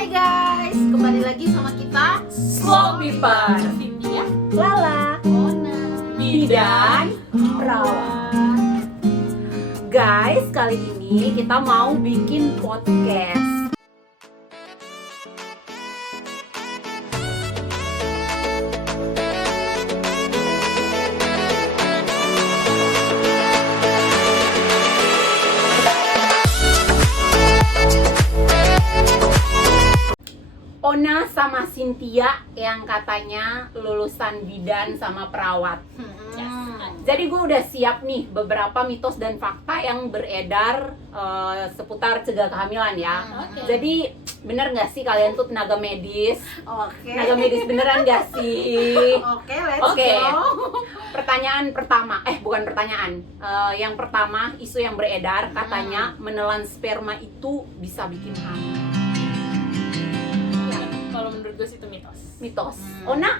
Hai guys, kembali lagi sama kita Slow People, Cynthia, Lala, Ona, Bidan, Perawat. Guys, kali ini kita mau bikin podcast. Ona sama Cynthia yang katanya lulusan bidan sama perawat. Jadi gue udah siap nih beberapa mitos dan fakta yang beredar seputar cegah kehamilan ya. Oke. Jadi bener nggak sih kalian tuh tenaga medis? Oke. Tenaga medis beneran nggak sih? Oke, let's Oke. go. Pertanyaan pertama, bukan pertanyaan. Yang pertama, isu yang beredar katanya menelan sperma itu bisa bikin hamil. Kalau menurut gue sih itu mitos. Mitos. Hmm. Ona?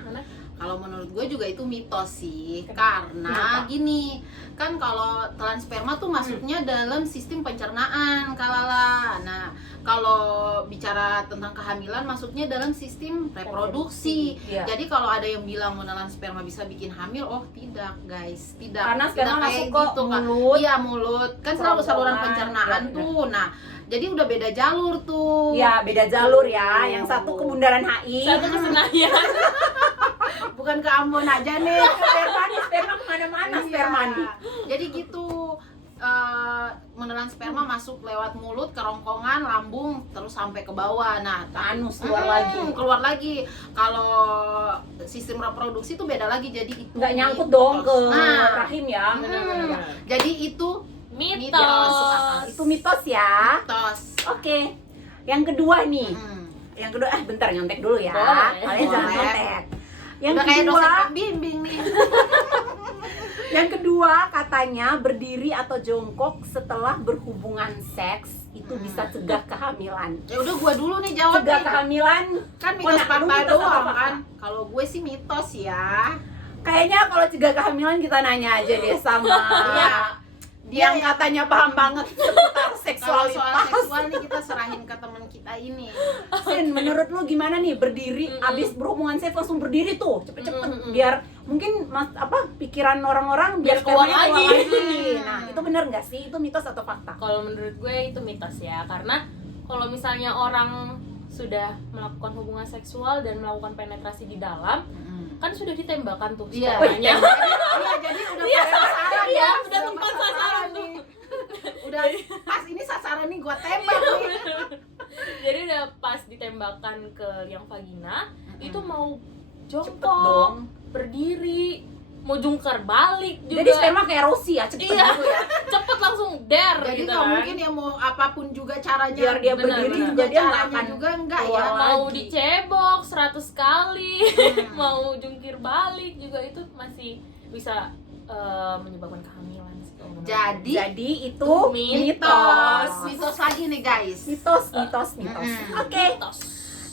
Kalau menurut gue juga itu mitos sih. Kenapa? Karena gini, kan kalau telan sperma tuh masuknya dalam sistem pencernaan, Kalala. Nah, kalau bicara tentang kehamilan masuknya dalam sistem reproduksi. Iya. Jadi kalau ada yang bilang menelan sperma bisa bikin hamil, oh tidak guys, tidak. Karena Tidak sperma kayak masuk ke Kak. mulut. Iya, mulut. Kan selalu saluran Kerongkongan. pencernaan Iya, tuh. Nah, jadi udah beda jalur tuh. Ya, beda jalur ya. Yang satu ke Bundaran HI. Satu ke Senayan. Bukan ke Ambon aja nih. Sperma kemana-mana Iya. sperma nih. Jadi gitu, menelan sperma masuk lewat mulut, kerongkongan, lambung, terus sampai ke bawah. Nah, Anus keluar lagi. Keluar lagi. Kalau sistem reproduksi itu beda lagi. Jadi itu Nggak nyangkut dong ke Nah, rahim ya. Benar-benar. jadi itu Mitos. Itu mitos ya. mitos. Oke. Yang kedua nih. Hmm. Yang kedua, bentar nyontek dulu ya. Boleh. Kalian jangan Boleh. nyontek. Yang Udah kayak kedua, dosen pembimbing nih. yang kedua katanya berdiri atau jongkok setelah berhubungan seks itu bisa cegah kehamilan. Ya udah gua dulu nih jawab Cegah nih. kehamilan Kan mitos Mana? Lu fakta mitos atau doang fakta? kan. Kalau gue sih mitos ya. kayaknya kalau cegah kehamilan kita nanya aja deh sama Iya. yang katanya paham banget seputar Kalau seksualitas. soal seksual nih kita serahin ke teman kita ini. Sin, menurut lu gimana nih berdiri abis berhubungan seks langsung berdiri tuh cepet-cepet biar mungkin pikiran orang-orang biar Biar keluar spermanya lagi. Nah, itu bener nggak sih? Itu mitos atau fakta? Kalau menurut gue itu mitos ya, karena kalau misalnya orang sudah melakukan hubungan seksual dan melakukan penetrasi di dalam, kan sudah ditembakkan tuh Iya. spermanya. Iya, jadi udah pada sasaran Iya, ya. udah tempat sasaran tuh. nih. Udah pas ini sasaran nih gua tembak nih. Jadi udah pas ditembakkan ke yang vagina, itu mau Cepet jongkok, dong. berdiri, mau jungkir balik juga. Jadi sperma kayak Rosi ya, cepet Iya. gitu ya. cepet langsung der Jadi gitu nggak kan. mungkin ya mau apapun juga caranya. Biar dia Benar, berdiri benar. juga dia nggak caranya akan juga enggak keluar ya. Mau lagi. dicebok 100 kali, mau jungkir balik juga itu masih bisa menyebabkan kehamilan sih kalau menurut Jadi Jadi itu mitos. Mitos lagi nih guys. Mitos. Mm-mm. Oke. mitos.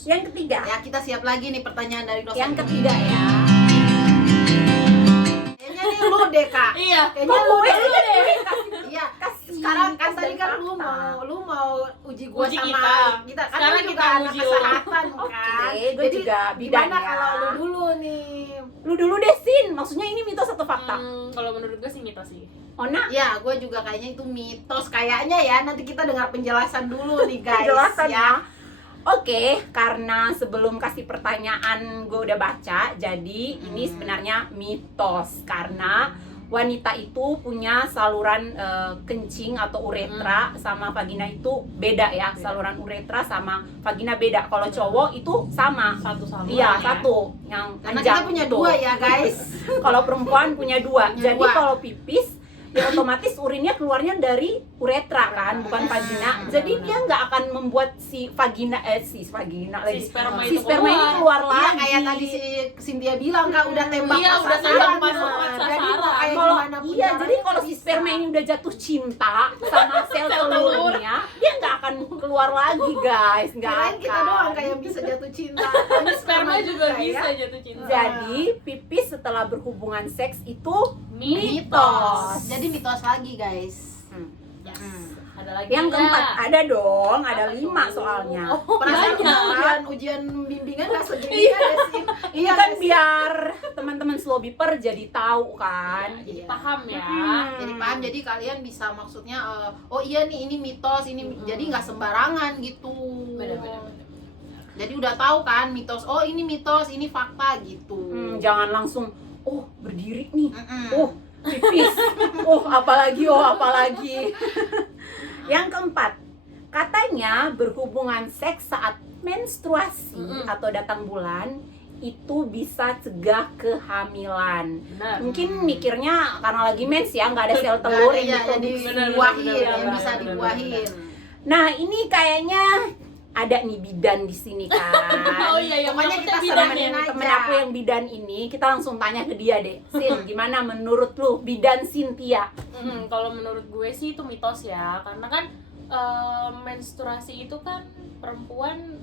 Yang ketiga. Ya kita siap lagi nih pertanyaan dari dosen. Yang ketiga ya. Kayaknya nih lu deh kak. Iya. Kayaknya Kok lu gue deh. sih deh? Iya. Kasih. Sekarang kan Kasih tadi kan fakta. lu mau uji gua Uji sama kita. Kan Sekarang lu juga kita anak uji kesehatan Oke, kan. gue Jadi juga bidan gimana ya. kalau lu dulu nih? Lu dulu deh, Sin. Maksudnya ini mitos atau fakta? Kalau menurut gue sih mitos sih. Ona? Ya, gue juga kayaknya itu mitos kayaknya ya. Nanti kita dengar penjelasan dulu nih guys. Penjelasan ya. Oke, karena sebelum kasih pertanyaan gue udah baca, jadi ini sebenarnya mitos karena wanita itu punya saluran kencing atau uretra sama vagina itu beda ya. Saluran uretra sama vagina beda. Kalau cowok itu sama. Satu-sama. Iya, ya. satu yang Karena panjang kita punya itu. dua ya guys. Kalau perempuan punya dua. Punya Jadi dua. kalau pipis ya otomatis urinnya keluarnya dari uretra kan, bukan vagina. Jadi dia nggak akan membuat si vagina lagi. sperma Si itu sperma ini keluar Iya lagi. kayak tadi si Cynthia bilang kak udah tembak Iya, pas udah sasaran. tembak pas Nah, sasaran. Jadi mau kayak Kalau gimana pun iya, caranya jadi kalau si bisa. sperma ini udah jatuh cinta sama sel telurnya, dia nggak akan keluar lagi guys, nggak Kirain akan. kita doang kayak bisa jatuh cinta. Tapi sperma juga ya. bisa jatuh cinta. Jadi pipis setelah berhubungan seks itu Mitos. Jadi mitos lagi guys. Hmm. Hmm. Ada lagi Yang nggak? keempat ada dong, ada Apa 5 tuh? soalnya. Oh, Perasaan banyak. ujian bimbingan nggak segini ya sih. Ini kan biar teman-teman slow beeper jadi tahu kan. Jadi Iya. paham ya. Jadi paham, jadi kalian bisa maksudnya oh iya nih ini mitos ini, jadi nggak sembarangan gitu. Benar-benar. Jadi udah tahu kan mitos, oh ini mitos, ini fakta gitu. Jangan langsung oh berdiri nih. Mm-mm. Oh tipis. Oh apalagi. Yang keempat, katanya berhubungan seks saat menstruasi atau datang bulan itu bisa cegah kehamilan. Benar. Mungkin mikirnya karena lagi mens ya, nggak ada sel Nggak telur ada, yang ya, jadi diproduksi. dibuahin, benar, yang benar, bisa benar, dibuahin. Nah ini kayaknya ada nih bidan di sini kan. Oh iya, yang Pokoknya takutnya kita bidan saranin ya. aja. Temen aku yang bidan ini, kita langsung tanya ke dia deh. Sin, gimana menurut lu bidan Cynthia? Kalau menurut gue sih itu mitos ya, karena kan menstruasi itu kan perempuan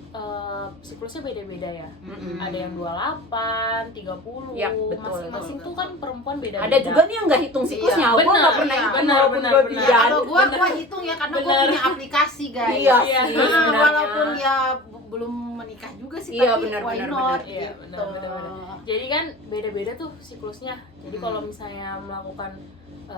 siklusnya beda-beda ya. Ada yang 28, 30, Ya, betul, masing-masing betul, tuh kan perempuan beda-beda. Ada juga nih yang nggak hitung siklusnya. Iya, Gue benar, nggak pernah iya, hitung benar, walaupun benar, gue benar. Ya, bidan. kalau gua hitung ya karena gua Benar. punya aplikasi guys. Iya Iya. sih Nah, sebenarnya. walaupun ya belum menikah juga sih, Iya, tapi benar, why benar, not benar. Iya, gitu. benar. Jadi kan beda-beda tuh siklusnya. Jadi kalau misalnya melakukan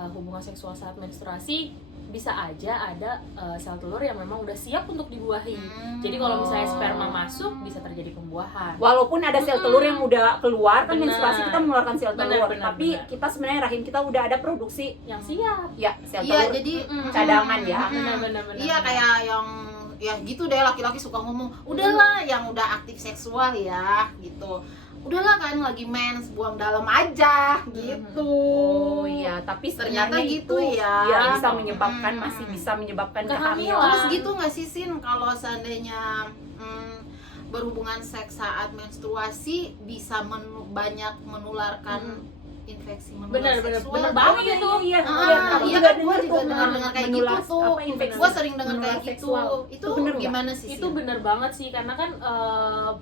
hubungan seksual saat menstruasi, bisa aja ada sel telur yang memang udah siap untuk dibuahi. Jadi kalau misalnya sperma masuk, bisa terjadi pembuahan. Walaupun ada sel telur yang udah keluar kan Benar. menstruasi kita mengeluarkan sel Benar, telur, benar, tapi benar. kita sebenarnya rahim kita udah ada produksi Yang siap. ya sel Iya, telur jadi cadangan ya. Benar. Iya, kayak yang ya gitu deh, laki-laki suka ngomong, udahlah yang udah aktif seksual ya gitu. Udahlah kan lagi mens, buang dalam aja gitu. Oh iya, tapi Ternyata sebenarnya gitu itu ya. bisa menyebabkan Hmm. masih bisa menyebabkan Kehamilan. kehamilan. Terus gitu nggak sih Sin, kalau seandainya berhubungan seks saat menstruasi bisa banyak menularkan infeksi menular Benar seksual? banget itu. Iya, Iya kan, gue juga dengar kayak gitu tuh. Apa infeksi Gue sering dengar menular kayak gitu. seksual. Itu bener nggak? gimana sih? Itu Sin? bener banget sih, karena kan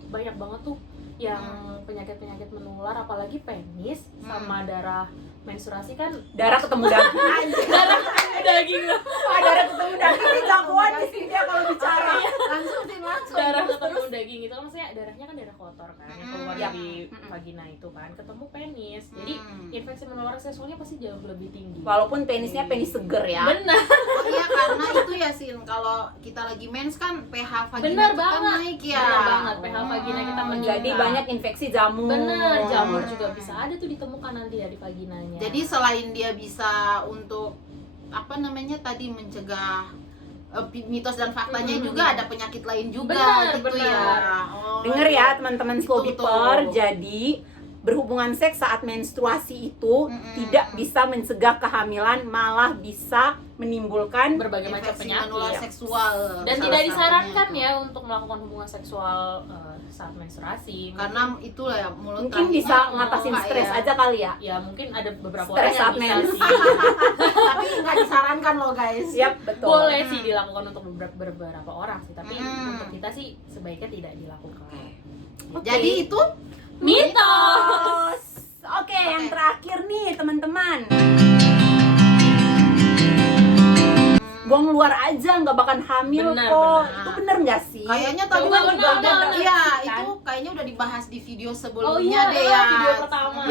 banyak banget tuh yang penyakit-penyakit menular, apalagi penis sama darah menstruasi kan. Darah ketemu daging. Darah daging loh. Darah ketemu daging ini jagoan di sini dia kalau bicara. Langsung Sin, langsung. Darah Terus, ketemu daging itu kan maksudnya darahnya kan darah kotor kan, yang keluar Iya. dari vagina itu kan, ketemu penis. Jadi infeksi menular seksualnya pasti jauh lebih tinggi. Walaupun penisnya penis seger ya. Benar. Oh iya, karena itu ya Sin, kalau kita lagi mens kan pH vagina Benar kita banget. naik ya. Benar banget, pH vagina kita meningkat. Jadi banyak infeksi jamur. Bener, jamur juga bisa ada tuh ditemukan nanti dari vaginanya. Jadi selain dia bisa untuk apa namanya tadi mencegah mitos dan faktanya, juga ada penyakit lain juga Benar, gitu benar. ya. Oh, Dengar ya teman-teman slow Betul, beeper, betul. jadi berhubungan seks saat menstruasi itu tidak bisa mencegah kehamilan, malah bisa menimbulkan berbagai macam infeksi penyakit. menular seksual. Dan salah tidak satunya disarankan itu. ya untuk melakukan hubungan seksual saat menstruasi. Karena itulah ya mulut mungkin kaki bisa kan ngatasin kebuka stres ya. aja kali ya. Ya mungkin ada beberapa Stres orang yang saat bisa mens. sih. Tapi nggak disarankan loh guys. Siap, betul. Boleh sih dilakukan untuk beberapa orang sih, tapi Hmm. untuk kita sih sebaiknya tidak dilakukan. Oke. Jadi itu Mitos. Oke, yang terakhir nih teman-teman. Buang luar aja nggak bakal hamil Benar, kok. benar. Itu bener nggak sih? kayaknya tadi Benar, kan juga benar, benar. iya Kan? itu kayaknya udah dibahas di video sebelumnya Oh iya, deh ya. video pertama.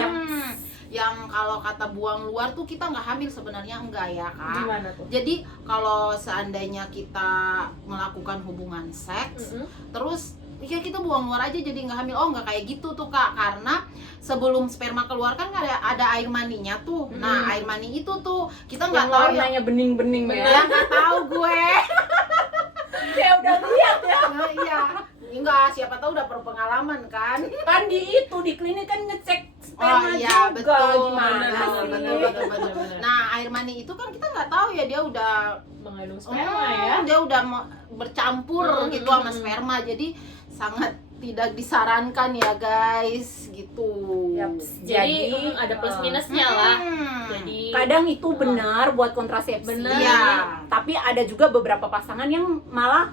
Yang kalau kata buang luar tuh kita nggak hamil, sebenarnya enggak ya kak. Gimana tuh? Jadi kalau seandainya kita melakukan hubungan seks terus ya kita buang luar aja jadi nggak hamil, oh nggak kayak gitu tuh kak, karena sebelum sperma keluar kan ada air maninya tuh. Nah air mani itu tuh kita nggak Yang tahu ya. warnanya bening-bening Ya ya. nggak tahu gue. Kayak udah lihat ya. Nah, iya. Enggak, siapa tahu udah berpengalaman kan. Kan di itu di klinik kan ngecek sperma iya, juga. betul. Gimana Benar, sih? benar. Nah, air mani itu kan kita nggak tahu ya dia udah Mengandung sperma ya. dia udah bercampur gitu sama sperma. Jadi sangat tidak disarankan ya guys gitu. Yaps. Jadi ada plus minusnya lah. Jadi kadang itu benar buat kontrasepsi. Benar. Iya. Tapi ada juga beberapa pasangan yang malah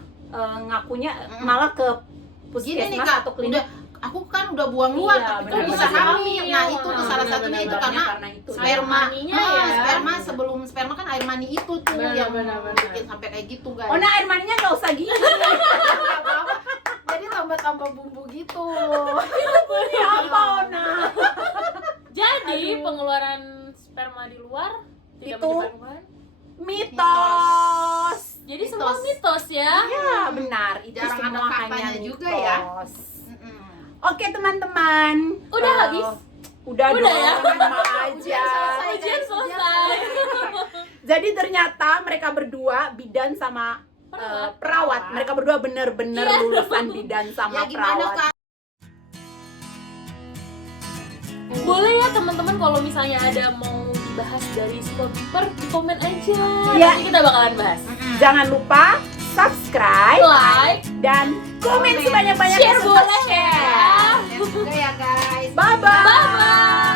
ngakunya malah ke Gini nih puskesmas kak, atau klinik. aku kan udah buang luar Iya, tapi kok benar, bisa benar. hamil. Nah, itu tuh salah Benar, satunya benar, itu benar. karena itu sperma maninya ya. sperma sebelum sperma kan air mani itu tuh Benar, yang benar. bikin sampai kayak gitu guys. Oh, nah air maninya nggak usah gini. Nggak apa-apa. Jadi tambah bumbu gitu. Ini apa, Ona? Jadi pengeluaran sperma di luar tidak Itu menyebabkan. Mitos. Jadi Mitos. semua mitos ya. Ya, benar. Itu Jarang ada semua faktanya hanya juga mitos. ya. Oke, teman-teman. Udah Eh, habis? Udah Udah dong, ya? sama aja. Ujian selesai. Jadi ternyata mereka berdua bidan sama perawat. Mereka berdua bener-bener Iya. lulusan bidan sama Ya gimana perawat. Kak? Boleh ya teman-teman kalau misalnya ada mau dibahas dari Skobiper di komen aja. Iya. Nanti kita bakalan bahas. Jangan lupa subscribe Like, dan komen sebanyak-banyaknya. share boleh ya. Ya juga ya guys. Bye-bye. Bye bye.